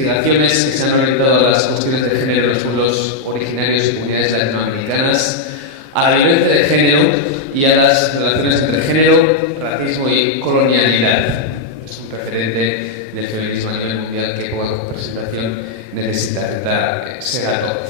investigaciones que se han orientado a las cuestiones de género en los pueblos originarios y comunidades latinoamericanas, a la violencia de género y a las relaciones entre género, racismo y colonialidad. Es un referente del feminismo a nivel mundial que poca presentación necesita Rita Segato.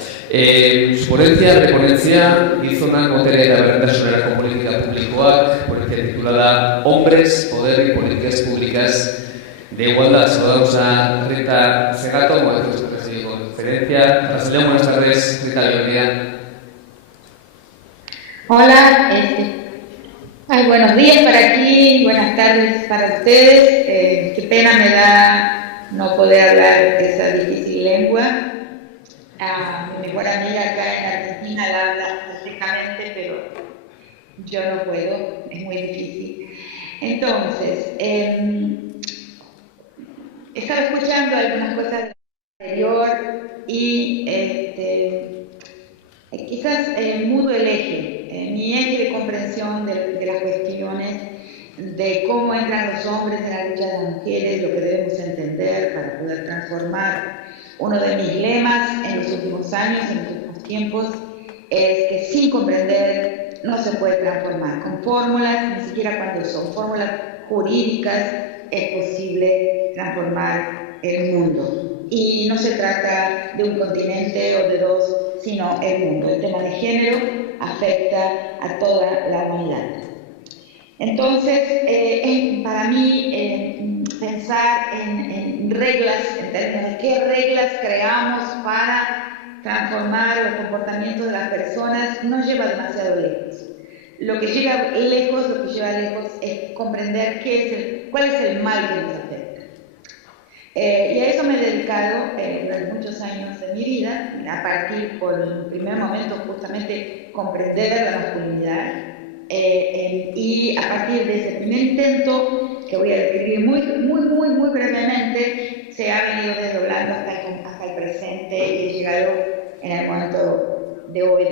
Su ponencia hizo una materia de verdad sobre la política pública, ponencia titulada Hombres, Poder y Políticas Públicas de Igualdad. Saludamos a Rita Segato, como decimos que presidió conferencia. Rafael, buenas tardes. Rita, bienvenida. Hola, buenos días para aquí, buenas tardes para ustedes. Qué pena me da no poder hablar esa difícil lengua. Mi mejor amiga acá en Argentina la habla perfectamente, pero yo no puedo, es muy difícil. Entonces, estaba escuchando algunas cosas del anterior y quizás mudo el eje, mi eje de comprensión de las cuestiones, de cómo entran los hombres en la lucha de las mujeres, lo que debemos entender para poder transformar. Uno de mis lemas en los últimos años, en los últimos tiempos, es que sin comprender no se puede transformar. Con fórmulas, ni siquiera cuando son fórmulas jurídicas, es posible transformar el mundo. Y no se trata de un continente o de dos, sino el mundo. El tema de género afecta a toda la humanidad. Entonces, para mí, pensar en reglas, en términos de qué reglas creamos para transformar los comportamientos de las personas, no lleva demasiado lejos. Lo que lleva lejos es comprender cuál es el mal que nos afecta. Y a eso me he dedicado durante muchos años de mi vida, a partir por el primer momento justamente comprender la masculinidad, y a partir de ese primer intento, que voy a describir muy brevemente, se ha venido desdoblando hasta el presente y he llegado en el momento de hoy,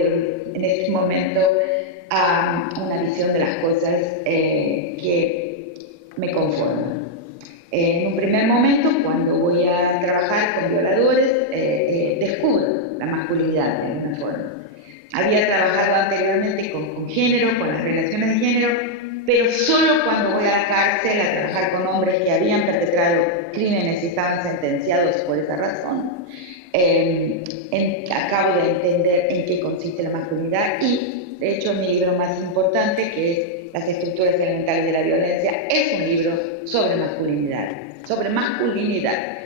en este momento, a una visión de las cosas que me conforman. En un primer momento, cuando voy a trabajar con violadores, descubro la masculinidad de alguna forma. Había trabajado anteriormente con género, con las relaciones de género, pero solo cuando voy a la cárcel a trabajar con hombres que habían perpetrado crímenes y estaban sentenciados por esa razón, acabo de entender en qué consiste la masculinidad y, de hecho, mi libro más importante, que es Las estructuras elementales de la violencia, es un libro sobre masculinidad,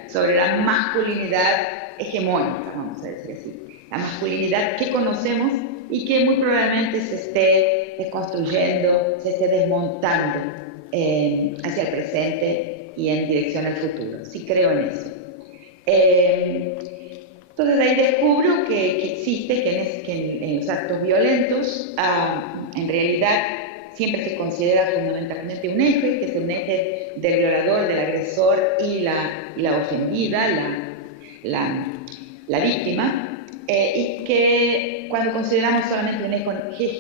sobre la masculinidad hegemónica, vamos a decir así. La masculinidad que conocemos y que muy probablemente se esté desconstruyendo, se esté desmontando hacia el presente y en dirección al futuro. Sí creo en eso. Entonces ahí descubro que existe, que en los actos violentos, en realidad siempre se considera fundamentalmente un eje, que es un eje del violador, del agresor y la ofendida, la víctima. Y que cuando consideramos solamente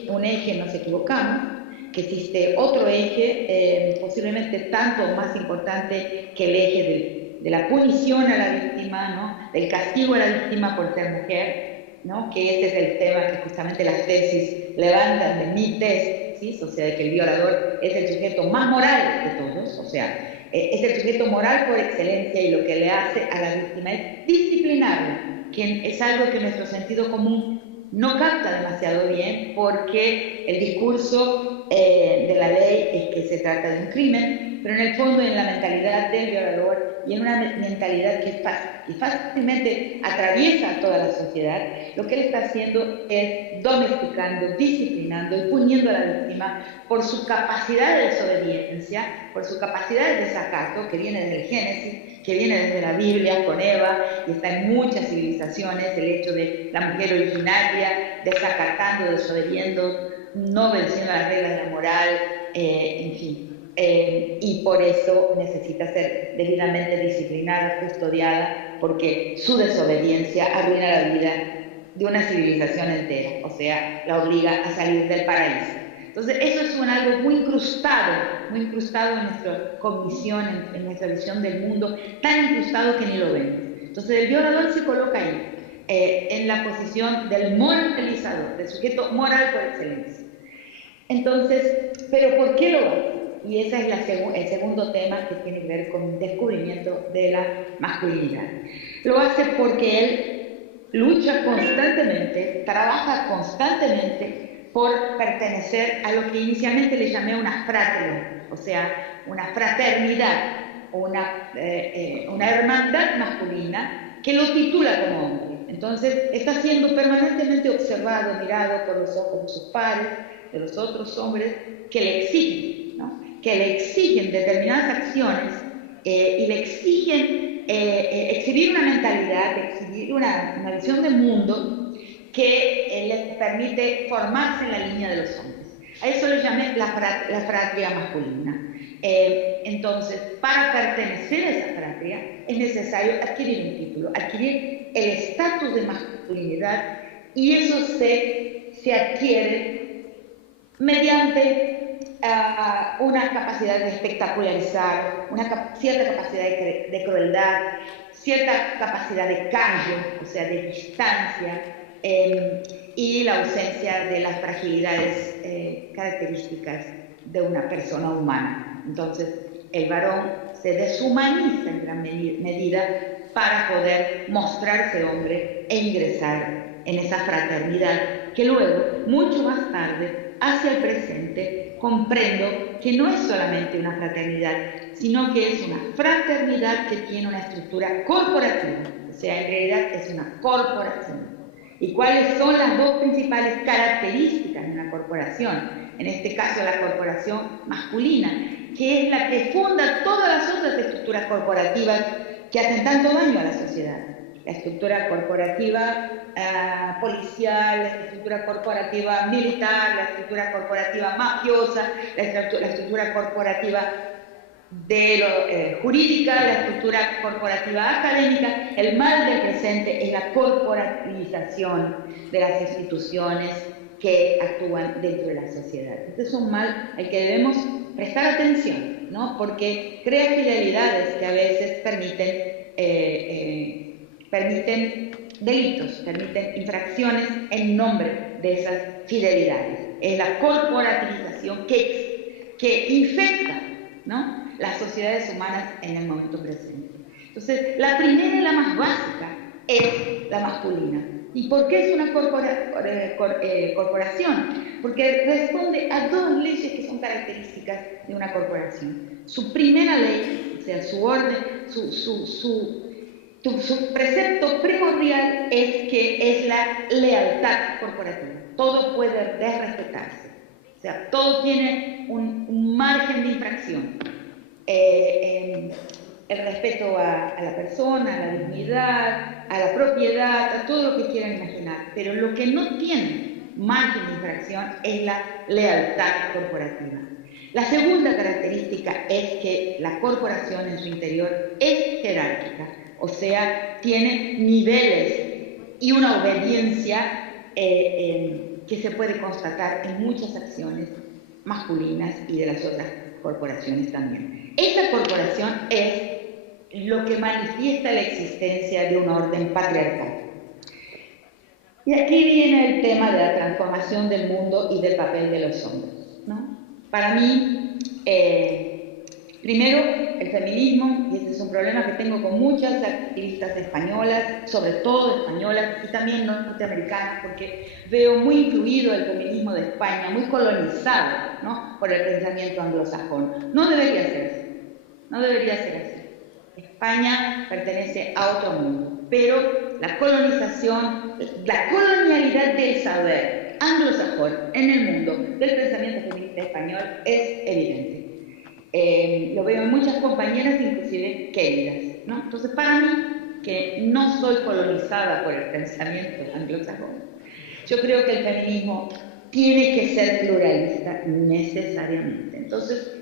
un eje nos equivocamos, que existe otro eje, posiblemente tanto o más importante que el eje de la punición a la víctima, ¿no? Del castigo a la víctima por ser mujer, ¿no? Que este es el tema que justamente las tesis levantan de mi tesis, o sea, de que el violador es el sujeto más moral de todos, o sea, es el sujeto moral por excelencia y lo que le hace a la víctima es disciplinarlo, que es algo que nuestro sentido común no capta demasiado bien porque el discurso de la ley es que se trata de un crimen, pero en el fondo en la mentalidad del violador y en una mentalidad que fácilmente atraviesa a toda la sociedad, lo que él está haciendo es domesticando, disciplinando y puniendo a la víctima por su capacidad de desobediencia, por su capacidad de desacato, que viene desde el Génesis, que viene desde la Biblia con Eva y está en muchas civilizaciones, el hecho de la mujer originaria desacatando, desobediendo, no obedeciendo a las reglas de la moral, en fin. Y por eso necesita ser debidamente disciplinada, custodiada, porque su desobediencia arruina la vida de una civilización entera, o sea, la obliga a salir del paraíso. Entonces, eso es algo muy incrustado en nuestra cognición, en nuestra visión del mundo, tan incrustado que ni lo vemos. Entonces el violador se coloca ahí, en la posición del moralizador, del sujeto moral por excelencia. Entonces, ¿pero por qué lo hace? Y ese es el segundo tema que tiene que ver con el descubrimiento de la masculinidad. Lo hace porque él lucha constantemente, trabaja constantemente por pertenecer a lo que inicialmente le llamé una fratria, o sea, una fraternidad, una hermandad masculina que lo titula como hombre. Entonces está siendo permanentemente observado, mirado por los ojos de sus pares, de los otros hombres que le exigen, ¿no? Que le exigen determinadas acciones y le exigen exhibir una mentalidad, exhibir una visión del mundo que les permite formarse en la línea de los hombres. A eso le llamé la fratria masculina. Entonces, para pertenecer a esa fratria es necesario adquirir un título, adquirir el estatus de masculinidad, y eso se adquiere mediante una capacidad de espectacularizar, cierta capacidad de crueldad, cierta capacidad de cambio, o sea, de distancia, y la ausencia de las fragilidades características de una persona humana. Entonces, el varón se deshumaniza en gran medida para poder mostrarse hombre e ingresar en esa fraternidad que luego, mucho más tarde, hacia el presente, comprendo que no es solamente una fraternidad, sino que es una fraternidad que tiene una estructura corporativa, o sea, en realidad es una corporación. ¿Y cuáles son las dos principales características de una corporación? En este caso, la corporación masculina, que es la que funda todas las otras estructuras corporativas que hacen tanto daño a la sociedad. La estructura corporativa policial, la estructura corporativa militar, la estructura corporativa mafiosa, la estructura corporativa jurídica, la estructura corporativa académica. El mal del presente es la corporativización de las instituciones que actúan dentro de la sociedad. Este es un mal al que debemos prestar atención, ¿no? Porque crea fidelidades que a veces permiten delitos, permiten infracciones en nombre de esas fidelidades. Es la corporativización que infecta, ¿no?, las sociedades humanas en el momento presente. Entonces, la primera y la más básica es la masculina. ¿Y por qué es una corporación? Porque responde a dos leyes que son características de una corporación. Su primera ley, o sea, su orden, su precepto primordial es que es la lealtad corporativa. Todo puede desrespetarse. O sea, todo tiene un margen de infracción. El respeto a la persona, a la dignidad, a la propiedad, a todo lo que quieran imaginar. Pero lo que no tiene margen de infracción es la lealtad corporativa. La segunda característica es que la corporación en su interior es jerárquica, o sea, tiene niveles y una obediencia que se puede constatar en muchas acciones masculinas y de las otras corporaciones también. Esa corporación es lo que manifiesta la existencia de un orden patriarcal. Y aquí viene el tema de la transformación del mundo y del papel de los hombres, ¿no? Para mí, primero, el feminismo, y este es un problema que tengo con muchas activistas españolas, sobre todo españolas y también norteamericanas, porque veo muy influido el feminismo de España, muy colonizado, ¿no?, por el pensamiento anglosajón. No debería ser así, no debería ser así. España pertenece a otro mundo, pero la colonización, la colonialidad del saber anglosajón en el mundo del pensamiento feminista español es evidente. Lo veo en muchas compañeras, inclusive queridas, ¿no? Entonces, para mí, que no soy colonizada por el pensamiento anglosajón, yo creo que el feminismo tiene que ser pluralista necesariamente. Entonces,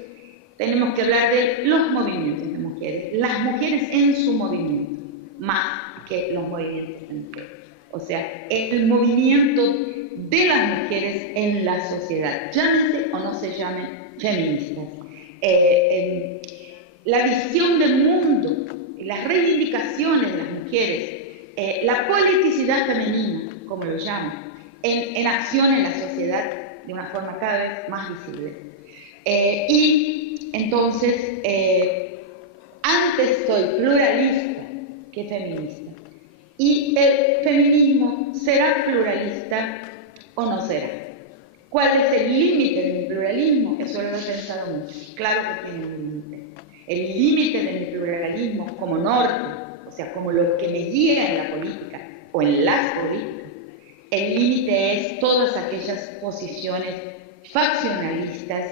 tenemos que hablar de los movimientos de mujeres, las mujeres en su movimiento, más que los movimientos de mujeres. O sea, el movimiento de las mujeres en la sociedad, llámese o no se llamen feministas. La visión del mundo, las reivindicaciones de las mujeres mujeres, la politicidad femenina, como lo llamo, en acción en la sociedad de una forma cada vez más visible. Y entonces, antes soy pluralista que feminista. Y el feminismo será pluralista o no será. ¿Cuál es el límite de mi pluralismo? Eso lo he pensado mucho. Claro que tiene un límite. El límite de mi pluralismo como norte, o sea, como lo que me guía en la política o en las políticas, el límite es todas aquellas posiciones faccionalistas,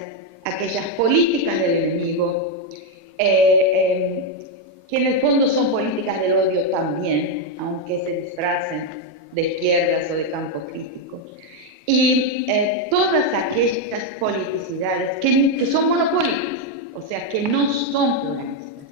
aquellas políticas del enemigo, que en el fondo son políticas del odio también, aunque se disfracen de izquierdas o de campo crítico. Y todas aquellas politicidades que son monopólicas, o sea, que no son pluralistas.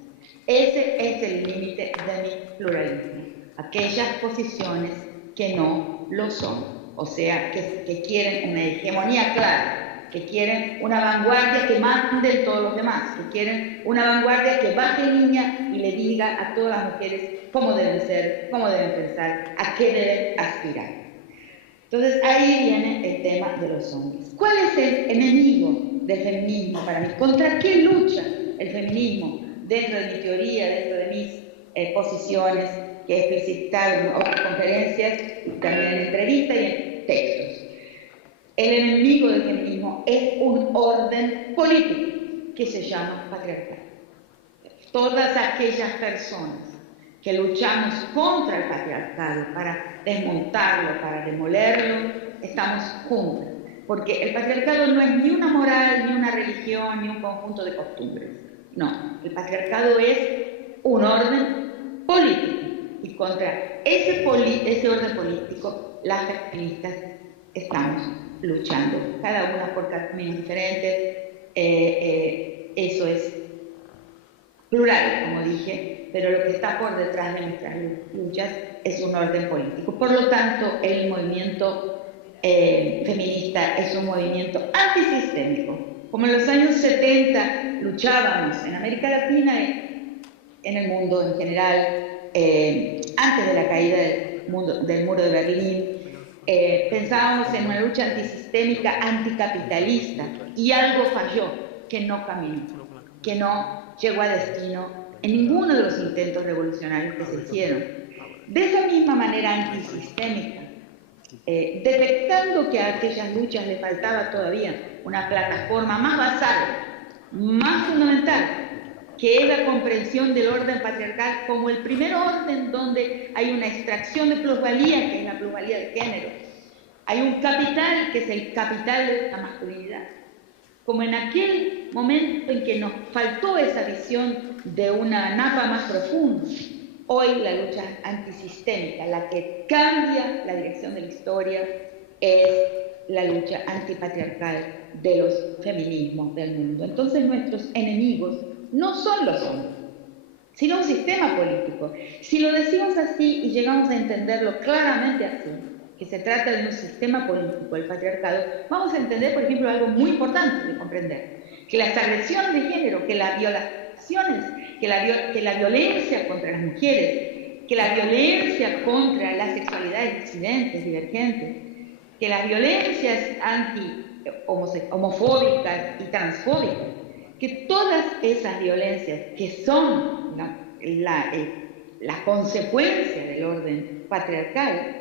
Ese es el límite de mi pluralismo. Aquellas posiciones que no lo son, o sea, que quieren una hegemonía clara, que quieren una vanguardia que mande en todos los demás, que quieren una vanguardia que baje línea y le diga a todas las mujeres cómo deben ser, cómo deben pensar, a qué deben aspirar. Entonces ahí viene el tema de los hombres. ¿Cuál es el enemigo del feminismo para mí? ¿Contra qué lucha el feminismo dentro de mi teoría, dentro de mis posiciones que he explicitado en otras conferencias, también en entrevistas y en textos? El enemigo del feminismo es un orden político que se llama patriarcado. Todas aquellas personas que luchamos contra el patriarcado para desmontarlo, para demolerlo, estamos juntas. Porque el patriarcado no es ni una moral, ni una religión, ni un conjunto de costumbres. No, el patriarcado es un orden político. Y contra ese orden político, las feministas estamos luchando, cada una por caminos diferentes. Eso es plural, como dije, pero lo que está por detrás de nuestras luchas es un orden político. Por lo tanto, el movimiento feminista es un movimiento antisistémico. Como en los años 70 luchábamos en América Latina y en el mundo en general, antes de la caída del muro de Berlín, pensábamos en una lucha antisistémica, anticapitalista, y algo falló, que no caminó, que no llegó a destino en ninguno de los intentos revolucionarios que se hicieron. De esa misma manera antisistémica, detectando que a aquellas luchas le faltaba todavía una plataforma más basal, más fundamental, que es la comprensión del orden patriarcal como el primer orden donde hay una extracción de plusvalía, que es la plusvalía de género. Hay un capital, que es el capital de la masculinidad. Como en aquel momento en que nos faltó esa visión de una napa más profunda, hoy la lucha antisistémica, la que cambia la dirección de la historia, es la lucha antipatriarcal de los feminismos del mundo. Entonces nuestros enemigos no son los hombres, sino un sistema político. Si lo decimos así y llegamos a entenderlo claramente así, que se trata de un sistema político, el patriarcado, vamos a entender, por ejemplo, algo muy importante de comprender, que las agresiones de género, que las violaciones, que la violencia contra las mujeres, que la violencia contra las sexualidades disidentes, divergentes, que las violencias homofóbicas y transfóbicas, que todas esas violencias que son la consecuencia del orden patriarcal,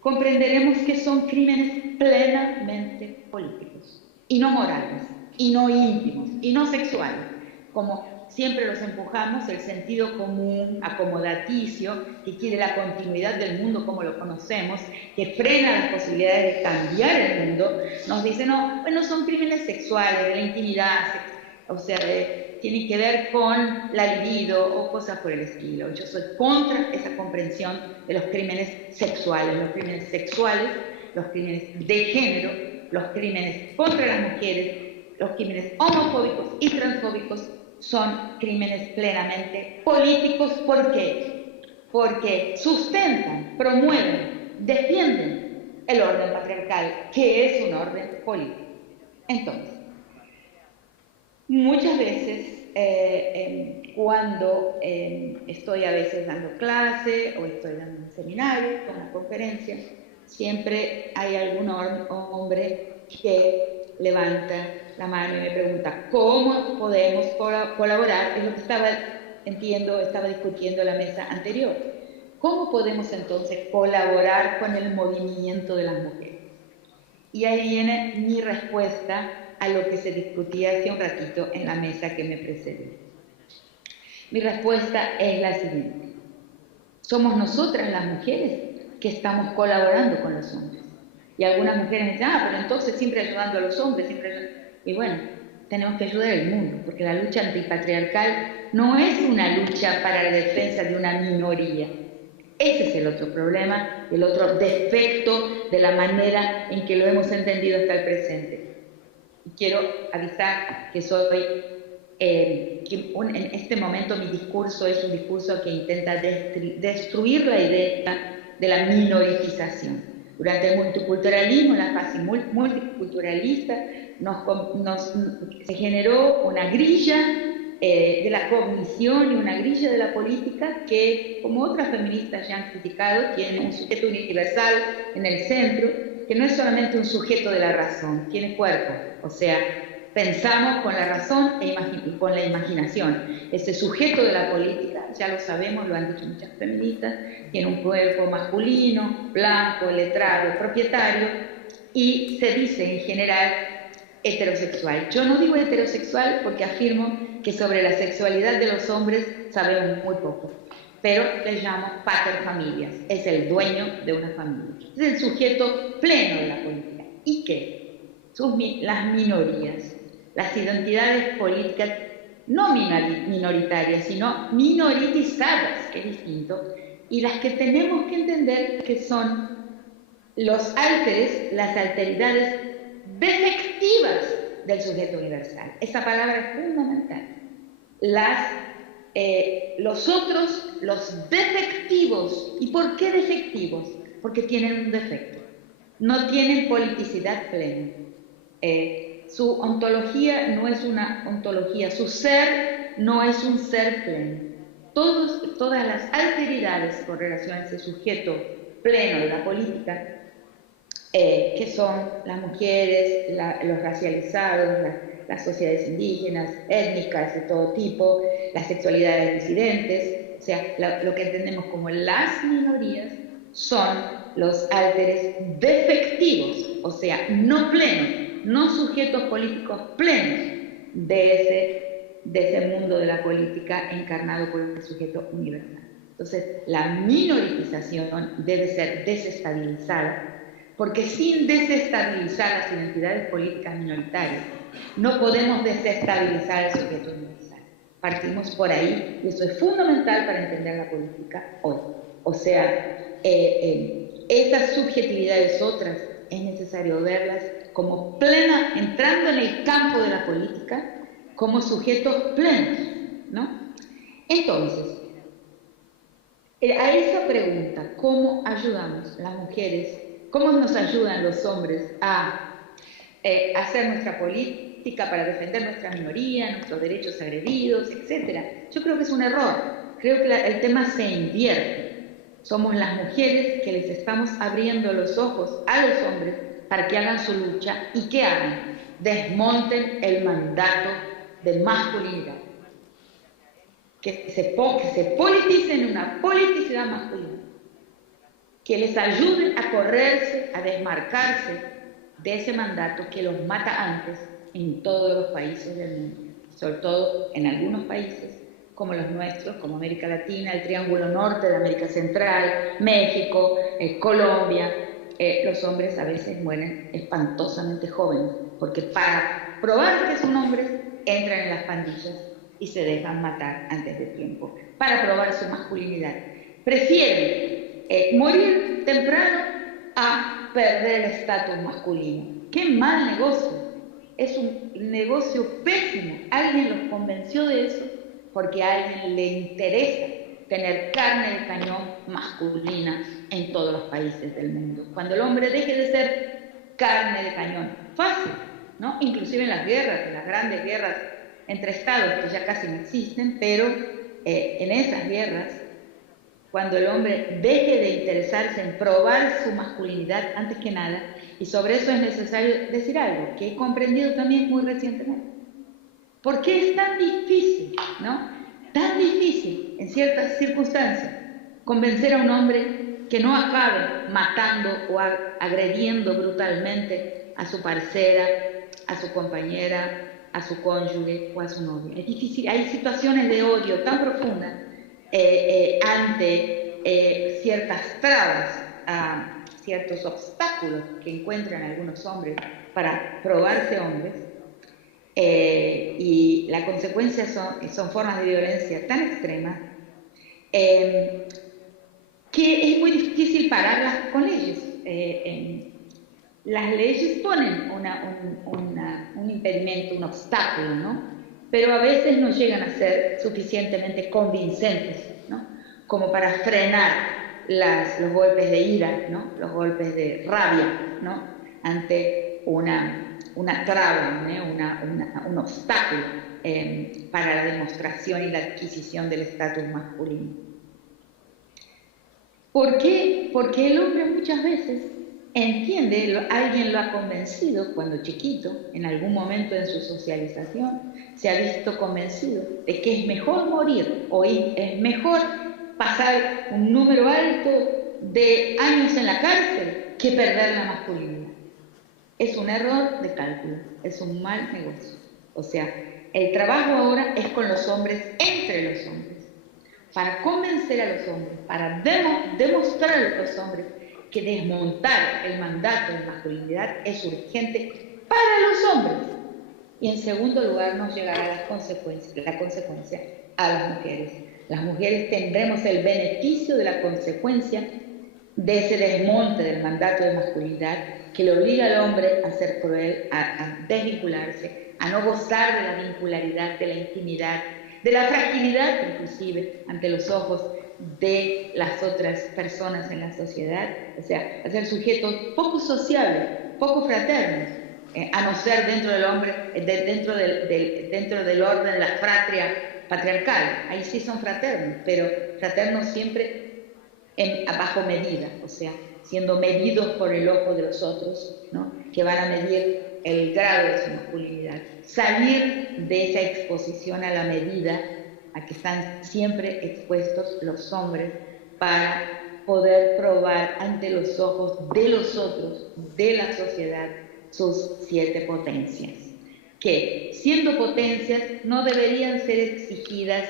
comprenderemos que son crímenes plenamente políticos y no morales, y no íntimos, y no sexuales, como siempre los empujamos, el sentido común acomodaticio que quiere la continuidad del mundo como lo conocemos, que frena las posibilidades de cambiar el mundo, nos dice, no, bueno, son crímenes sexuales, de la intimidad, o sea, tienen que ver con la libido o cosas por el estilo. Yo soy contra esa comprensión de los crímenes sexuales, los crímenes de género, los crímenes contra las mujeres, los crímenes homofóbicos y transfóbicos son crímenes plenamente políticos. ¿Por qué? Porque sustentan, promueven, defienden el orden patriarcal, que es un orden político. Entonces, muchas veces cuando estoy a veces dando clase o estoy dando un seminario, una conferencia, siempre hay algún hombre que levanta la mano y me pregunta ¿cómo podemos colaborar? Es lo que estaba discutiendo en la mesa anterior. ¿Cómo podemos entonces colaborar con el movimiento de las mujeres? Y ahí viene mi respuesta a lo que se discutía hace un ratito en la mesa que me precedió. Mi respuesta es la siguiente. Somos nosotras las mujeres que estamos colaborando con los hombres. Y algunas mujeres me dicen, pero entonces siempre ayudando a los hombres, Y bueno, tenemos que ayudar al mundo, porque la lucha antipatriarcal no es una lucha para la defensa de una minoría. Ese es el otro problema, el otro defecto de la manera en que lo hemos entendido hasta el presente. Y quiero avisar que en este momento mi discurso es un discurso que intenta destruir la idea de la minoritización. Durante el multiculturalismo, la fase multiculturalista, se generó una grilla de la cognición y una grilla de la política que, como otras feministas ya han criticado, tiene un sujeto universal en el centro, que no es solamente un sujeto de la razón, tiene cuerpo, o sea, pensamos con la razón y con la imaginación. Ese sujeto de la política, ya lo sabemos, lo han dicho muchas feministas, tiene un cuerpo masculino, blanco, letrado, propietario, y se dice en general heterosexual. Yo no digo heterosexual porque afirmo que sobre la sexualidad de los hombres sabemos muy poco, pero le llamo paterfamilias, es el dueño de una familia, es el sujeto pleno de la política. ¿Y qué? Las minorías, las identidades políticas no minoritarias, sino minoritizadas, que es distinto, y las que tenemos que entender que son los alteres, las alteridades defectivas del sujeto universal. Esa palabra es fundamental. Los otros, los defectivos. ¿Y por qué defectivos? Porque tienen un defecto. No tienen politicidad plena. Su ontología no es una ontología, su ser no es un ser pleno. Todas las alteridades con relación a ese sujeto pleno de la política, que son las mujeres, los racializados, las sociedades indígenas, étnicas de todo tipo, las sexualidades disidentes, o sea, lo que entendemos como las minorías son los alteres defectivos, o sea, no plenos, no sujetos políticos plenos de ese mundo de la política encarnado por el sujeto universal. Entonces, la minoritización debe ser desestabilizada, porque sin desestabilizar las identidades políticas minoritarias, no podemos desestabilizar el sujeto universal. Partimos por ahí, y eso es fundamental para entender la política hoy. O sea, esas subjetividades otras es necesario verlas como plenas, entrando en el campo de la política, como sujetos plenos, ¿no? Entonces, a esa pregunta, ¿cómo ayudamos las mujeres? ¿Cómo nos ayudan los hombres a hacer nuestra política para defender nuestra minoría, nuestros derechos agredidos, etcétera? Yo creo que es un error. Creo que el tema se invierte. Somos las mujeres que les estamos abriendo los ojos a los hombres para que hagan su lucha y que hagan, desmonten el mandato de masculinidad. Que se politicen una politicidad masculina. Que les ayuden a correrse, a desmarcarse de ese mandato que los mata antes en todos los países del mundo, sobre todo en algunos países como los nuestros, como América Latina, el Triángulo Norte de América Central, México, Colombia. Los hombres a veces mueren espantosamente jóvenes, porque para probar que son hombres, entran en las pandillas y se dejan matar antes de tiempo, para probar su masculinidad. Prefieren morir temprano a perder el estatus masculino. ¡Qué mal negocio! Es un negocio pésimo. Alguien los convenció de eso porque a alguien le interesa tener carne de cañón masculina en todos los países del mundo. Cuando el hombre deje de ser carne de cañón, fácil, ¿no? Inclusive en las guerras, en las grandes guerras entre estados que ya casi no existen, pero en esas guerras, cuando el hombre deje de interesarse en probar su masculinidad antes que nada, y sobre eso es necesario decir algo que he comprendido también muy recientemente. ¿Por qué es tan difícil, ¿no? Tan difícil en ciertas circunstancias convencer a un hombre que no acabe matando o agrediendo brutalmente a su parcera, a su compañera, a su cónyuge o a su novia? Es difícil, hay situaciones de odio tan profundas ante ciertas trabas, ciertos obstáculos que encuentran algunos hombres para probarse hombres, y la consecuencia son formas de violencia tan extremas que es muy difícil pararlas con leyes. Las leyes ponen un impedimento, un obstáculo, ¿no? Pero a veces no llegan a ser suficientemente convincentes, ¿no? Como para frenar los golpes de ira, ¿no? Los golpes de rabia, ¿no? Ante una traba, ¿no? un obstáculo para la demostración y la adquisición del estatus masculino. ¿Por qué? Porque el hombre muchas veces entiende, alguien lo ha convencido cuando chiquito, en algún momento en su socialización, se ha visto convencido de que es mejor morir o es mejor pasar un número alto de años en la cárcel que perder la masculinidad. Es un error de cálculo, es un mal negocio. O sea, el trabajo ahora es con los hombres, entre los hombres, para convencer a los hombres, para demostrar a los hombres que desmontar el mandato de masculinidad es urgente para los hombres. Y en segundo lugar nos llegará la consecuencia a las mujeres. Las mujeres tendremos el beneficio de la consecuencia de ese desmonte del mandato de masculinidad que le obliga al hombre a ser cruel, a desvincularse, a no gozar de la vincularidad, de la intimidad, de la fragilidad inclusive ante los ojos de las otras personas en la sociedad, o sea, a ser sujetos poco sociables, poco fraternos, a no ser dentro del hombre, dentro del orden de la fratria patriarcal. Ahí sí son fraternos, pero fraternos siempre bajo medida, o sea, siendo medidos por el ojo de los otros, ¿no? Que van a medir el grado de su masculinidad. Salir de esa exposición a la medida a que están siempre expuestos los hombres para poder probar ante los ojos de los otros, de la sociedad, sus 7 potencias, que siendo potencias no deberían ser exigidas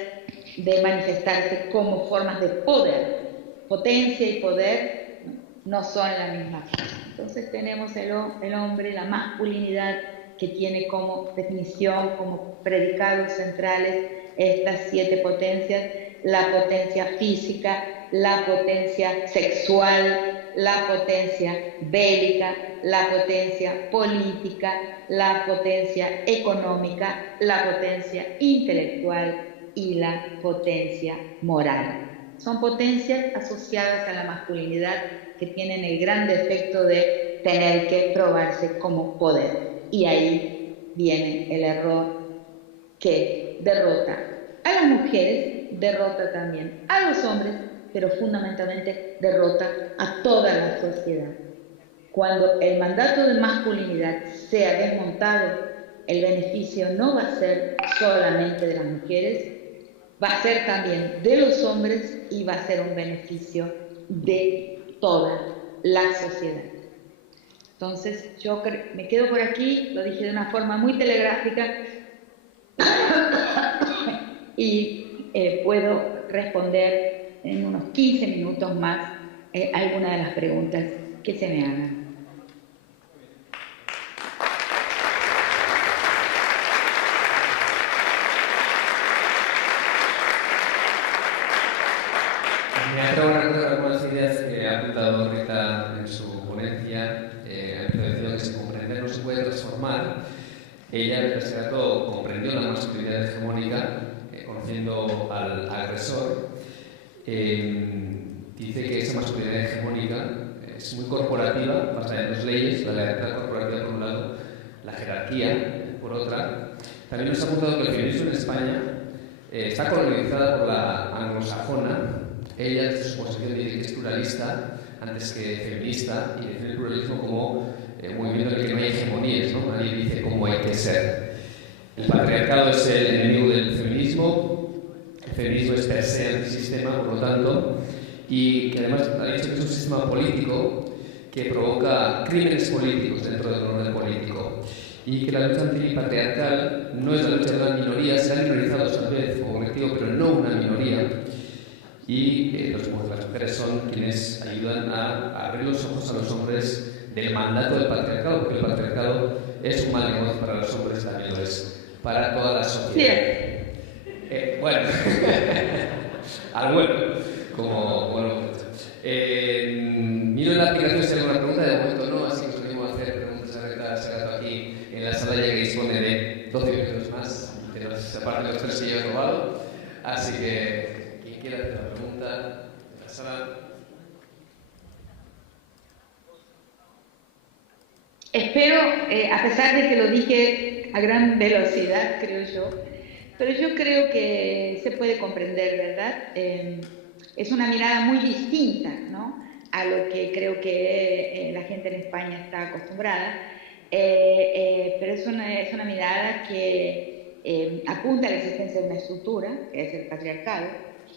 de manifestarse como formas de poder. Potencia y poder no son la misma cosa. Entonces tenemos el hombre, la masculinidad, que tiene como definición, como predicados centrales, estas 7 potencias: la potencia física, la potencia sexual, la potencia bélica, la potencia política, la potencia económica, la potencia intelectual y la potencia moral. Son potencias asociadas a la masculinidad que tienen el gran defecto de tener que probarse como poder. Y ahí viene el error que derrota a las mujeres, derrota también a los hombres, pero fundamentalmente derrota a toda la sociedad. Cuando el mandato de masculinidad sea desmontado, el beneficio no va a ser solamente de las mujeres, va a ser también de los hombres y va a ser un beneficio de toda la sociedad. Entonces yo me quedo por aquí, lo dije de una forma muy telegráfica y puedo responder en unos 15 minutos más algunas de las preguntas que se me hagan. Me atrevo a recordar algunas ideas que ha apuntado Rita en su ponencia. Ha empezado que se comprender no se puede transformar. Ella en el bachillerato comprendió la masculinidad hegemónica, conociendo al agresor. Dice que esa masculinidad hegemónica es muy corporativa, basada en 2 leyes: la lealtad corporativa por un lado, la jerarquía por otra. También nos ha apuntado que el feminismo en España está colonizada por la anglosajona. Ella, desde su posición, dice que es pluralista antes que feminista y define el pluralismo como un movimiento en el que no hay hegemonías, ¿no? Nadie dice cómo hay que ser. El patriarcado es el enemigo del feminismo. El feminismo es per se antisistema, por lo tanto, y que además ha dicho que es un sistema político que provoca crímenes políticos dentro del orden político y que la lucha antipatriarcal no es la lucha de una minoría, se han minorizado tal vez como colectivo, pero no una minoría, y las mujeres son quienes ayudan a abrir los ojos a los hombres del mandato del patriarcado, porque el patriarcado es un mal negocio para los hombres, también lo es para toda la sociedad. Bueno, al bueno, como bueno. Miro en la aplicación si hay alguna pregunta, de momento no, así que os animo a hacer preguntas a aquí en la sala, ya que dispone de 12 minutos más, aparte de los 3 que yo he robado. Así que quien quiera hacer una pregunta en la sala. Espero, a pesar de que lo dije a gran velocidad, creo yo, pero yo creo que se puede comprender, ¿verdad? Es una mirada muy distinta, ¿no?, a lo que creo que la gente en España está acostumbrada, pero es una mirada que apunta a la existencia de una estructura, que es el patriarcado.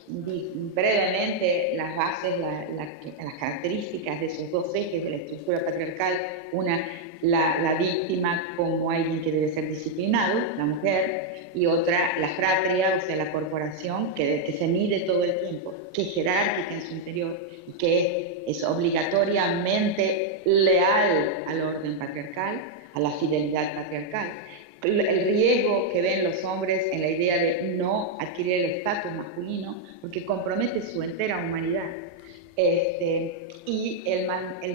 Brevemente las bases, las características de esos dos ejes de la estructura patriarcal: una, la víctima como alguien que debe ser disciplinado, la mujer, y otra, la fratria, o sea, la corporación que se mide todo el tiempo, que es jerárquica en su interior y que es obligatoriamente leal al orden patriarcal, a la fidelidad patriarcal. El riesgo que ven los hombres en la idea de no adquirir el estatus masculino, porque compromete su entera humanidad, y el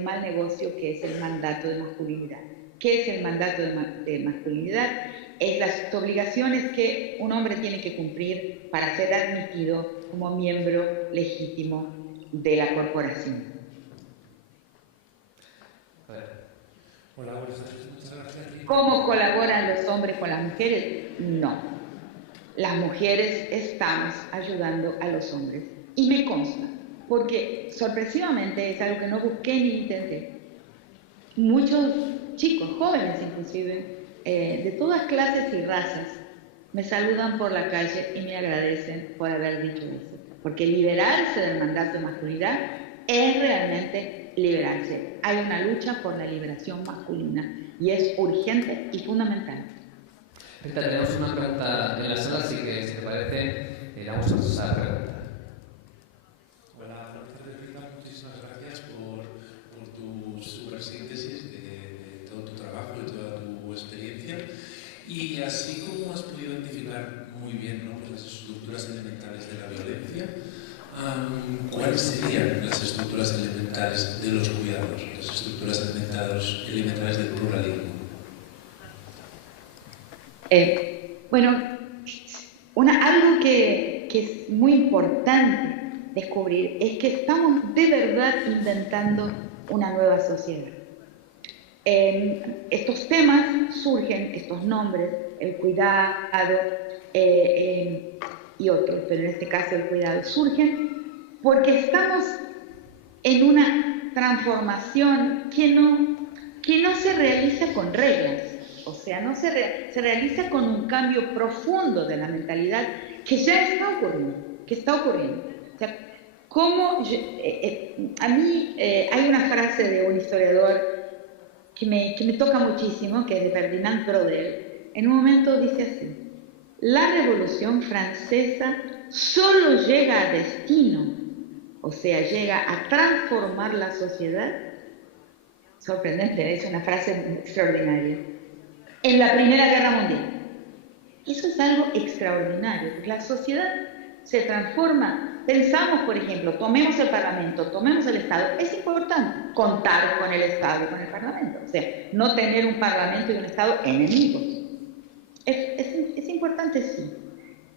mal negocio que es el mandato de masculinidad. ¿Qué es el mandato de masculinidad? Es las obligaciones que un hombre tiene que cumplir para ser admitido como miembro legítimo de la corporación. Hola, buenas tardes. Muchas gracias. ¿Cómo colaboran los hombres con las mujeres? No. Las mujeres estamos ayudando a los hombres. Y me consta, porque sorpresivamente es algo que no busqué ni intenté. Muchos chicos, jóvenes inclusive, de todas clases y razas, me saludan por la calle y me agradecen por haber dicho eso. Porque liberarse del mandato de masculinidad es realmente liberarse. Hay una lucha por la liberación masculina y es urgente y fundamental. Rita, tenemos una pregunta en la sala, así que si te parece, le damos a esa pregunta. Hola, buenas tardes, Rita. Muchísimas gracias por tu super síntesis de todo tu trabajo y toda tu experiencia. Y así como has podido identificar muy bien, ¿no?, pues las estructuras elementales de la violencia, ¿cuáles serían las estructuras elementales de los cuidados, las estructuras elementales del pluralismo? Bueno, algo que es muy importante descubrir es que estamos de verdad inventando una nueva sociedad. Estos temas surgen, estos nombres, el cuidado y otros, pero en este caso el cuidado, surgen porque estamos en una transformación que no se realiza con reglas, o sea, no se realiza con un cambio profundo de la mentalidad que ya está ocurriendo, O sea, a mí hay una frase de un historiador que me toca muchísimo, que es de Ferdinand Brodel. En un momento dice así: la Revolución Francesa solo llega a destino, o sea, llega a transformar la sociedad. Sorprendente, es una frase extraordinaria. En la Primera Guerra Mundial. Eso es algo extraordinario, porque la sociedad se transforma. Pensamos, por ejemplo, tomemos el Parlamento, tomemos el Estado. Es importante contar con el Estado y con el Parlamento. O sea, no tener un Parlamento y un Estado enemigos. Es importante, sí.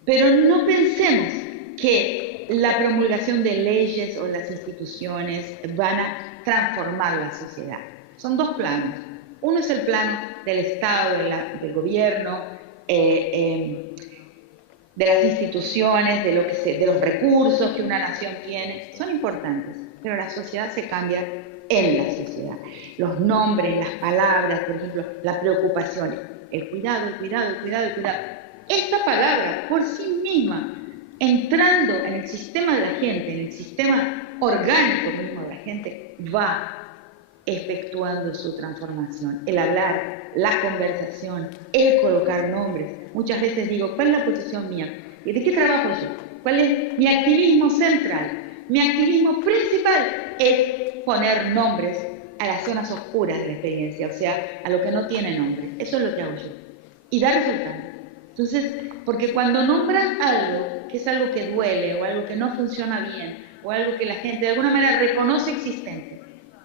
Pero no pensemos que la promulgación de leyes o las instituciones van a transformar la sociedad. Son dos planos. Uno es el plano del Estado, del gobierno, de las instituciones, de los recursos que una nación tiene, son importantes, pero la sociedad se cambia en la sociedad. Los nombres, las palabras, por ejemplo, las preocupaciones, el cuidado, el cuidado, el cuidado, el cuidado. Esta palabra, por sí misma, entrando en el sistema de la gente, en el sistema orgánico mismo de la gente, va efectuando su transformación. El hablar, la conversación, el colocar nombres. Muchas veces digo, ¿cuál es la posición mía? ¿Y de qué trabajo yo? ¿Cuál es mi activismo central? Mi activismo principal es poner nombres a las zonas oscuras de la experiencia, o sea, a lo que no tiene nombre. Eso es lo que hago yo. Y da resultado. Entonces, porque cuando nombras algo, que es algo que duele, o algo que no funciona bien, o algo que la gente de alguna manera reconoce existente,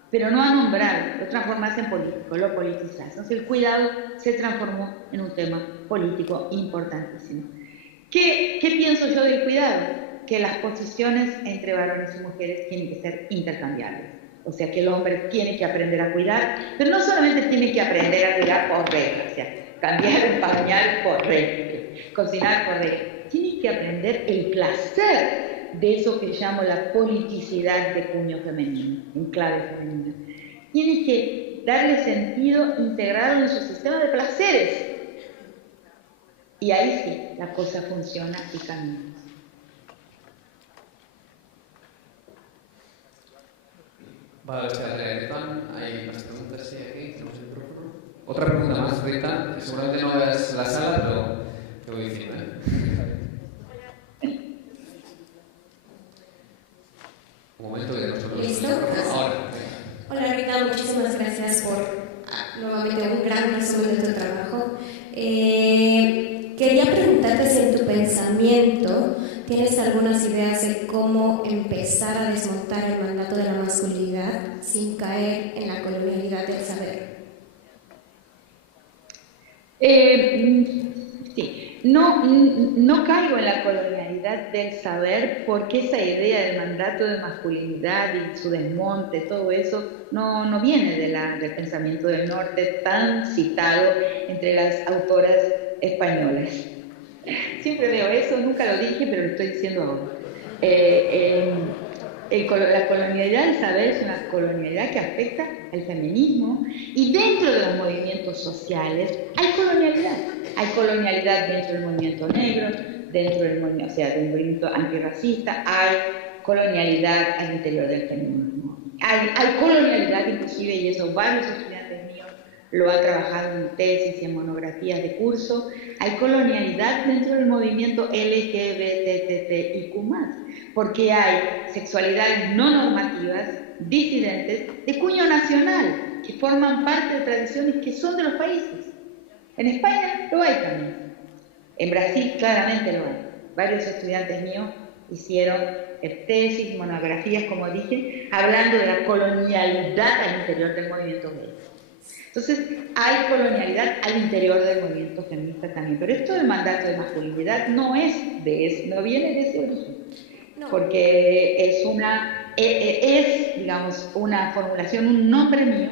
pero no ha nombrado, lo transformas en político, lo politizas. Entonces el cuidado se transformó en un tema político importantísimo. ¿Qué pienso yo del cuidado? Que las posiciones entre varones y mujeres tienen que ser intercambiables. O sea, que el hombre tiene que aprender a cuidar, pero no solamente tiene que aprender a cuidar por regla, o sea, cambiar el pañal por regla, cocinar por regla. Tiene que aprender el placer de eso que llamo la politicidad de puño femenino, en clave femenina. Tiene que darle sentido integrado en su sistema de placeres. Y ahí sí, la cosa funciona y camina. Vale, o sea, Rita, hay más preguntas sí, aquí, tenemos el micrófono. Otra pregunta más, Rita, que seguramente no veas la sala, pero te voy diciendo, Un momento que nosotros... ¿Listo? Ahora. Hola Rita, muchísimas gracias por nuevamente un gran resumen de tu trabajo. Quería preguntarte si en tu pensamiento tienes algunas ideas de cómo empezar a desmontar el mandato de la masculinidad sin caer en la colonialidad del saber. Sí, no caigo en la colonialidad del saber porque esa idea del mandato de masculinidad y su desmonte, todo eso, no viene del pensamiento del norte tan citado entre las autoras españolas. Siempre veo eso, nunca lo dije, pero lo estoy diciendo ahora. La colonialidad del saber es una colonialidad que afecta al feminismo y dentro de los movimientos sociales hay colonialidad. Hay colonialidad dentro del movimiento negro, dentro del movimiento, o sea, del movimiento antirracista, hay colonialidad al interior del feminismo. Hay colonialidad inclusive, y eso varios estudiantes míos lo han trabajado en tesis y en monografías de curso, hay colonialidad dentro del movimiento LGBTTIQ+, porque hay sexualidades no normativas, disidentes, de cuño nacional, que forman parte de tradiciones que son de los países. En España lo hay también. En Brasil claramente lo hay. Varios estudiantes míos hicieron tesis, monografías, como dije, hablando de la colonialidad al interior del movimiento gay. Entonces, hay colonialidad al interior del movimiento feminista también. Pero esto del mandato de masculinidad no viene de ese origen. No. Porque es, digamos, una formulación, un nombre mío,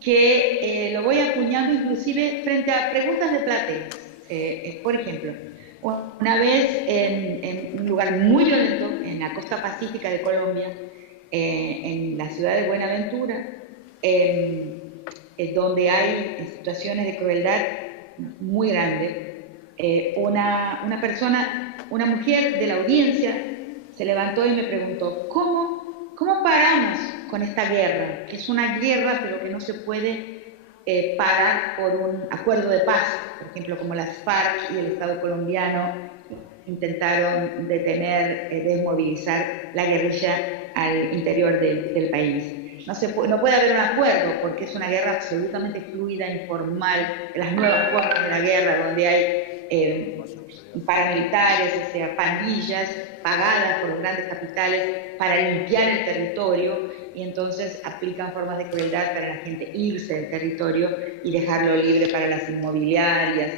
que lo voy acuñando inclusive frente a preguntas de Platéis. Por ejemplo, una vez en un lugar muy violento, en la costa pacífica de Colombia, en la ciudad de Buenaventura, donde hay situaciones de crueldad muy grandes, una persona, una mujer de la audiencia, se levantó y me preguntó, ¿cómo paramos con esta guerra? Que es una guerra, pero que no se puede parar por un acuerdo de paz, por ejemplo, como las FARC y el Estado colombiano intentaron detener, desmovilizar la guerrilla al interior del país. No puede haber un acuerdo porque es una guerra absolutamente fluida, informal, las nuevas formas de la guerra, donde hay paramilitares, o sea, pandillas pagadas por los grandes capitales para limpiar el territorio, y entonces aplican formas de crueldad para la gente irse del territorio y dejarlo libre para las inmobiliarias,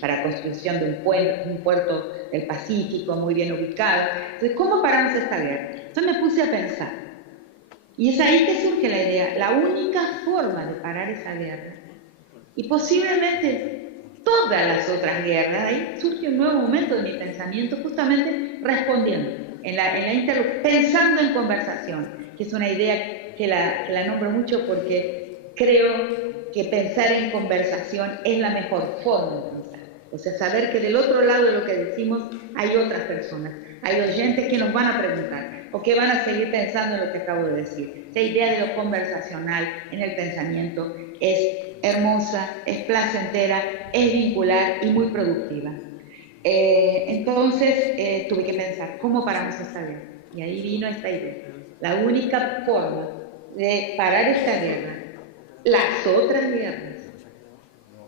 para construcción de un puerto del Pacífico muy bien ubicado. Entonces, ¿cómo paramos esta guerra? Entonces me puse a pensar, y es ahí que surge la idea, la única forma de parar esa guerra, y posiblemente todas las otras guerras, ahí surge un nuevo momento de mi pensamiento, justamente respondiendo, pensando en conversación, que es una idea que la nombro mucho porque creo que pensar en conversación es la mejor forma de pensar. O sea, saber que del otro lado de lo que decimos hay otras personas, hay oyentes que nos van a preguntar o que van a seguir pensando en lo que acabo de decir. Esa idea de lo conversacional en el pensamiento es hermosa, es placentera, es vincular y muy productiva. Entonces tuve que pensar, ¿cómo paramos esta guerra? Y ahí vino esta idea. La única forma de parar esta guerra, las otras guerras,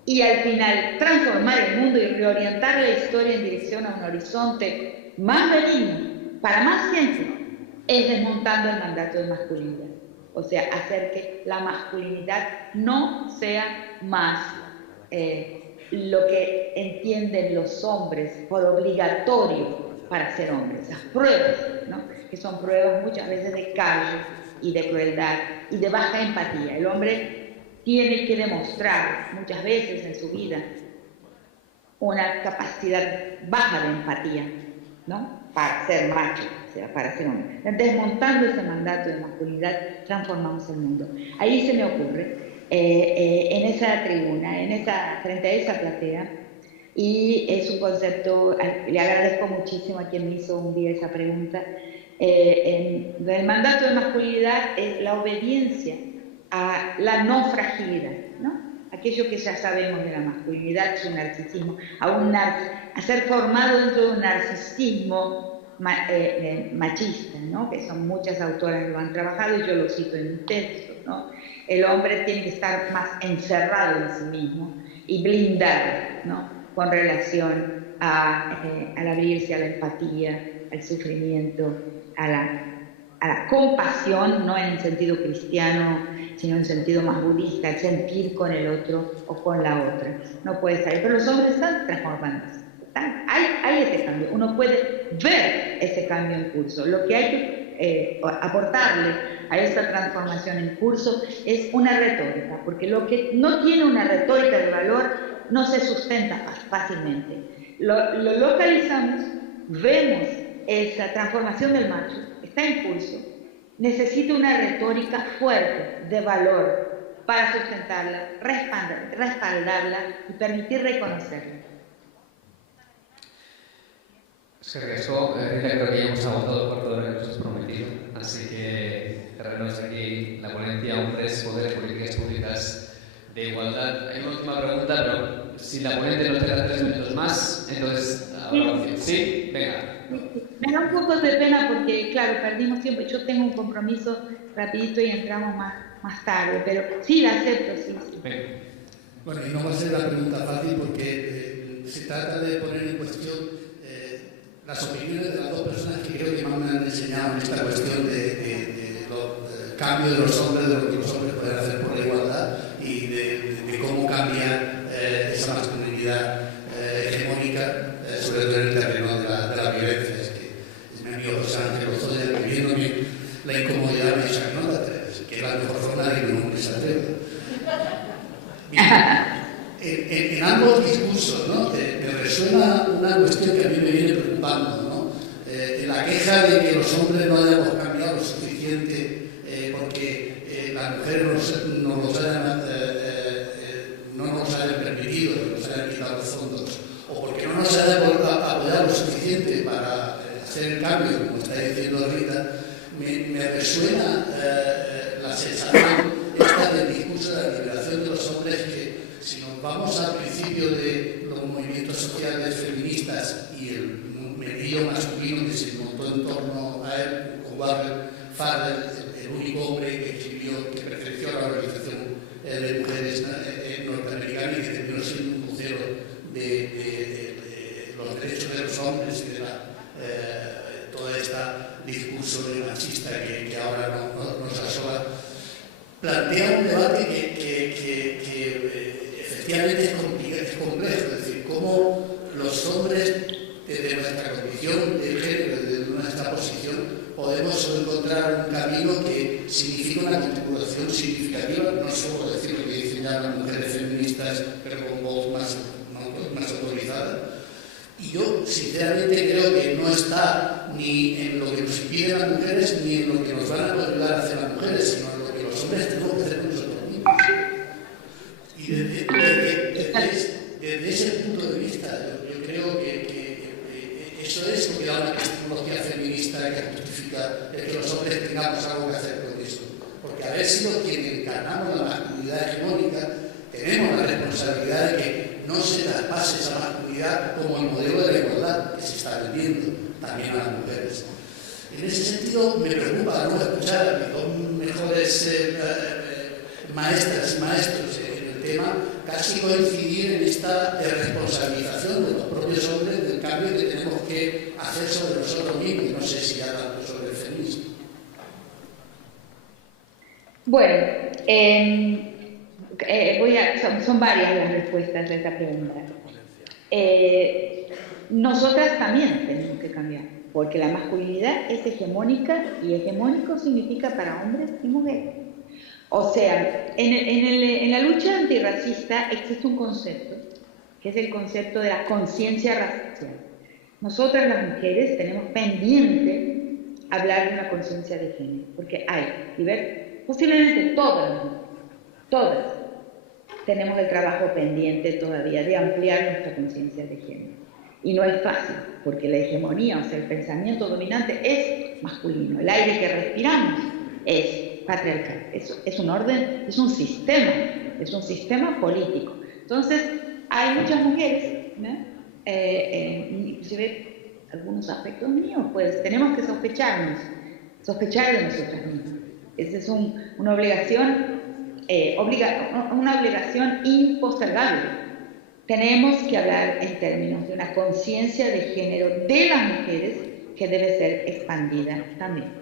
y al final transformar el mundo y reorientar la historia en dirección a un horizonte más benigno, para más gente, es desmontando el mandato de masculinidad. O sea, hacer que la masculinidad no sea más lo que entienden los hombres por obligatorio para ser hombres, las pruebas, ¿no? Que son pruebas muchas veces de callo y de crueldad y de baja empatía. El hombre tiene que demostrar muchas veces en su vida una capacidad baja de empatía, ¿no? Para ser macho, o sea, para ser hombre. Desmontando ese mandato de masculinidad, transformamos el mundo. Ahí se me ocurre, en esa tribuna, frente a esa platea, y es un concepto, le agradezco muchísimo a quien me hizo un día esa pregunta, el mandato de masculinidad es la obediencia a la no fragilidad, ¿no? Aquello que ya sabemos de la masculinidad, su narcisismo, a ser formado dentro de un narcisismo machista, ¿no? Que son muchas autoras que lo han trabajado y yo lo cito en un texto, ¿no? El hombre tiene que estar más encerrado en sí mismo y blindado, ¿no? Con relación al abrirse a la empatía, al sufrimiento, a la compasión, no en el sentido cristiano, sino en sentido más budista, el sentir con el otro o con la otra. No puede salir, pero los hombres están transformándose. Hay ese cambio, uno puede ver ese cambio en curso. Lo que hay que aportarle a esta transformación en curso es una retórica, porque lo que no tiene una retórica de valor no se sustenta fácilmente. Lo localizamos, vemos esa transformación del macho, está en curso, necesita una retórica fuerte de valor para sustentarla, respaldarla y permitir reconocerla. Se regresó, Rita, creo que ya hemos agotado el cuarto de hora que nos has prometido, así que cerraremos aquí la ponencia Hombres, Poder, Políticas Públicas de Igualdad. Hay una última pregunta, pero si la ponente nos queda 3 minutos más, entonces habrá opción. ¿Sí? Venga. Me da un poco de pena porque, claro, perdimos tiempo. Yo tengo un compromiso rapidito y entramos más tarde, pero sí la acepto, sí. Bueno, y no va a ser la pregunta fácil porque se trata de poner en cuestión las opiniones de las dos personas que creo que más me han enseñado en esta cuestión del cambio de los hombres, de lo que los hombres pueden hacer por la igualdad y de cómo cambia esa masculinidad hegemónica, sobre todo en el terreno de la violencia. Es que mi amigo José Ángel Ozoya, viviéndome la incomodidad, me dice, no te atreves, que es la mejor forma de que un hombre se atreva. En ambos discursos, ¿no? Me resuena una cuestión que a mí me viene preocupando, ¿no? La queja de que los hombres no hayamos cambiado lo suficiente porque las mujeres no nos hayan permitido, no nos hayan quitado los fondos, o porque no nos hayan apoyado lo suficiente para hacer el cambio, como está diciendo Rita. Me resuena la sensación esta del discurso de la liberación de los hombres que, si nos vamos al principio de los movimientos sociales feministas y el medio masculino que se montó en torno a él, Howard Farrell, el único hombre que escribió, que perteneció a la organización de mujeres norteamericana y que terminó siendo un vocero de los derechos de los hombres y de todo este discurso machista que ahora nos asola, plantea un debate que efectivamente es complejo, es decir, cómo los hombres, desde nuestra condición de género, desde nuestra posición, podemos encontrar un camino que significa una contribución significativa, no solo decir lo que dicen ya las mujeres feministas, pero con voz más, ¿no? Y yo, sinceramente, creo que no está ni en lo que nos impiden las mujeres, ni en lo que nos van a ayudar a hacer las mujeres, sino en lo que los hombres tenemos que hacer con nosotros mismos. Y desde ese punto de vista, yo creo que eso es lo que da una epistemología feminista que justifica el que los hombres tengamos algo que hacer con esto. Porque haber sido quienes encarnamos la masculinidad hegemónica, tenemos la responsabilidad de que no se traspase esa masculinidad como el modelo de la igualdad que se está vendiendo también a las mujeres. En ese sentido, me preocupa no escuchar a mis dos mejores maestras y maestros en el tema casi coincidir en esta responsabilización de los propios hombres del cambio que tenemos que hacer sobre nosotros mismos. No sé si hablan sobre el feminismo. Bueno, son varias las respuestas a esta pregunta. Nosotras también tenemos que cambiar, porque la masculinidad es hegemónica y hegemónico significa para hombres y mujeres. O sea, en la lucha antirracista existe un concepto, que es el concepto de la conciencia racial. Nosotras las mujeres tenemos pendiente hablar de una conciencia de género, porque hay, posiblemente todas, tenemos el trabajo pendiente todavía de ampliar nuestra conciencia de género. Y no es fácil, porque la hegemonía, o sea, el pensamiento dominante es masculino. El aire que respiramos es patriarcal. Es un orden, es un sistema político. Entonces, hay muchas mujeres, ¿no? Inclusive algunos aspectos míos, pues tenemos que sospechar de nosotras mismas. Esa es una obligación impostergable. Tenemos que hablar en términos de una conciencia de género de las mujeres que debe ser expandida también.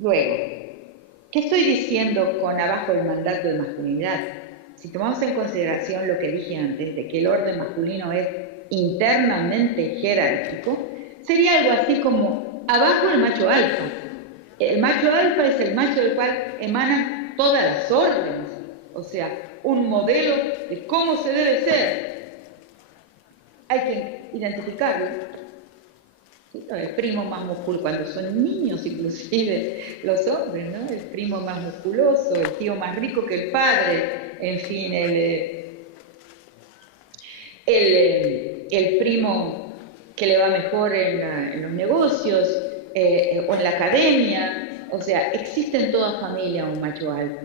Luego, ¿qué estoy diciendo con abajo el mandato de masculinidad? Si tomamos en consideración lo que dije antes, de que el orden masculino es internamente jerárquico, sería algo así como abajo el macho alfa. El macho alfa es el macho del cual emanan todas las órdenes, o sea, un modelo de cómo se debe ser. Hay que identificarlo. ¿Sí? El primo más musculoso, cuando son niños inclusive los hombres, ¿no? El primo más musculoso, el tío más rico que el padre, en fin, el primo que le va mejor en los negocios o en la academia. O sea, existe en toda familia un macho alfa.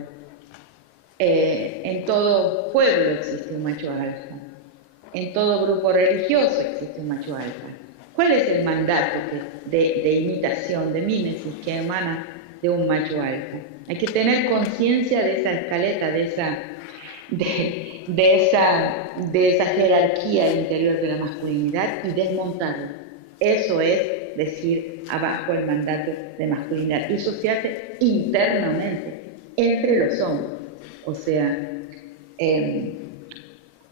En todo pueblo existe un macho alfa. En todo grupo religioso existe un macho alfa. ¿Cuál es el mandato de imitación, de mímesis que emana de un macho alfa? Hay que tener conciencia de esa escaleta, de esa jerarquía al interior de la masculinidad y desmontarla. Eso es decir abajo el mandato de masculinidad. Y eso se hace internamente, entre los hombres. O sea,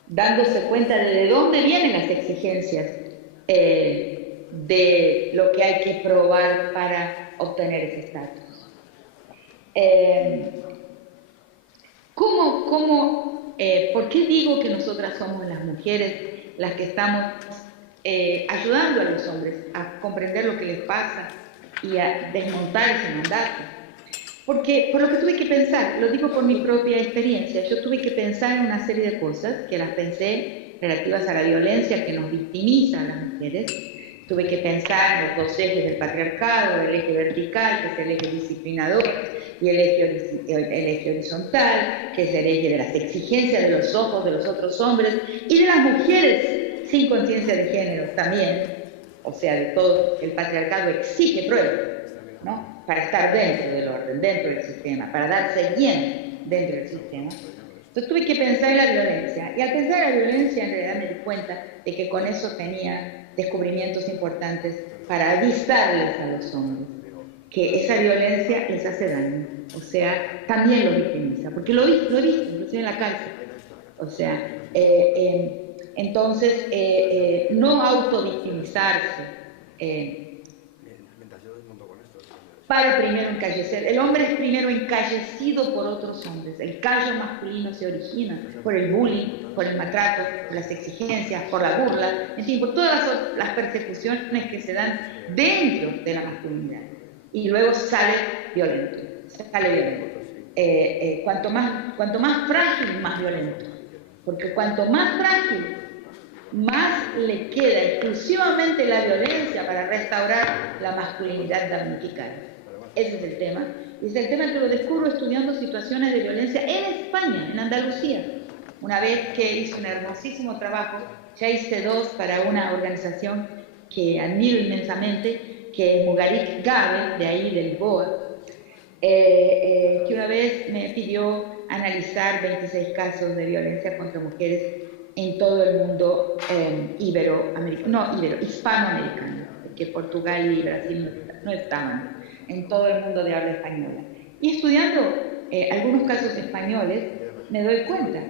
dándose cuenta de dónde vienen las exigencias de lo que hay que probar para obtener ese estatus. ¿Por qué digo que nosotras somos las mujeres las que estamos ayudando a los hombres a comprender lo que les pasa y a desmontar ese mandato? Porque por lo que tuve que pensar, lo digo por mi propia experiencia, yo tuve que pensar en una serie de cosas que las pensé relativas a la violencia que nos victimiza a las mujeres. Tuve que pensar en los dos ejes del patriarcado, el eje vertical, que es el eje disciplinador, y el eje horizontal, que es el eje de las exigencias de los ojos de los otros hombres y de las mujeres sin conciencia de género también. O sea, de todo el patriarcado exige pruebas, ¿no? Para estar dentro del orden, dentro del sistema, para darse bien dentro del sistema. Entonces tuve que pensar en la violencia, y al pensar en la violencia en realidad me di cuenta de que con eso tenía descubrimientos importantes para avisarles a los hombres que esa violencia les hace daño, o sea, también lo victimiza, porque lo he visto inclusive en la cárcel. O sea, entonces, no autovictimizarse. para primero encallecer. El hombre es primero encallecido por otros hombres. El callo masculino se origina por el bullying, por el maltrato, por las exigencias, por la burla, en fin, por todas las persecuciones que se dan dentro de la masculinidad. Y luego sale violento. Cuanto más frágil, más violento. Porque cuanto más frágil, más le queda exclusivamente la violencia para restaurar la masculinidad damnificada. Ese es el tema. Y es el tema que lo descubro estudiando situaciones de violencia en España, en Andalucía. Una vez que hice un hermosísimo trabajo, ya hice 2 para una organización que admiro inmensamente, que es Mugarik Gabe, de ahí del BOA, que una vez me pidió analizar 26 casos de violencia contra mujeres en todo el mundo hispanoamericano, porque Portugal y Brasil no estaban, en todo el mundo de habla española. Y estudiando algunos casos españoles, me doy cuenta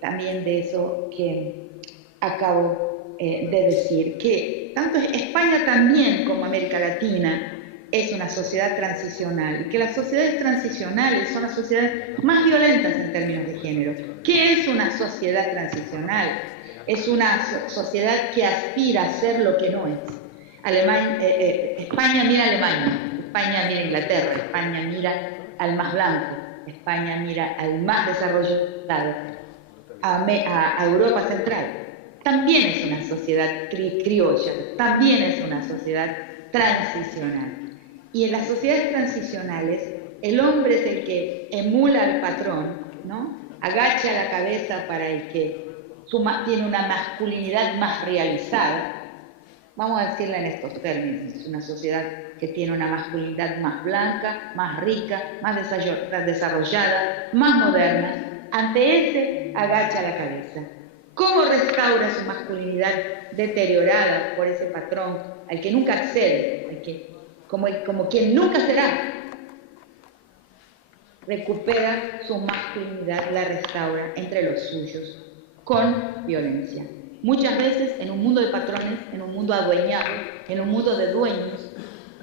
también de eso que acabo de decir, que tanto España también como América Latina es una sociedad transicional, y que las sociedades transicionales son las sociedades más violentas en términos de género. ¿Qué es una sociedad transicional? Es una sociedad que aspira a ser lo que no es. España mira a Alemania, España mira a Inglaterra, España mira al más blanco, España mira al más desarrollado, a Europa Central. También es una sociedad criolla, también es una sociedad transicional. Y en las sociedades transicionales, el hombre es el que emula al patrón, ¿no? Agacha la cabeza para el que tiene una masculinidad más realizada. Vamos a decirla en estos términos: es una sociedad que tiene una masculinidad más blanca, más rica, más desarrollada, más moderna. Ante ese, agacha la cabeza. ¿Cómo restaura su masculinidad deteriorada por ese patrón al que nunca accede, al que como quien nunca será? Recupera su masculinidad, la restaura entre los suyos, con violencia. Muchas veces en un mundo de patrones, en un mundo adueñado, en un mundo de dueños,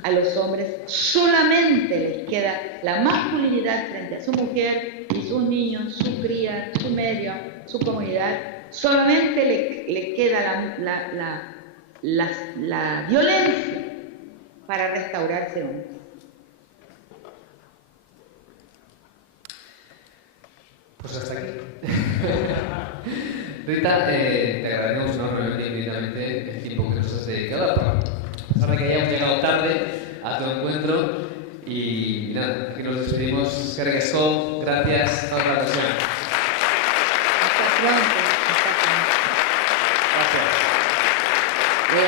a los hombres solamente les queda la masculinidad frente a su mujer y sus niños, su cría, su medio, su comunidad. Solamente le queda la violencia para restaurarse uno. Pues hasta aquí. Rita, te agradecemos enormemente y infinitamente el tiempo que nos has dedicado, a pesar de que hayamos llegado tarde a tu encuentro. Y nada, aquí nos despedimos. Eskerrik asko, gracias, hasta la próxima. Hasta pronto. Gracias. Voy a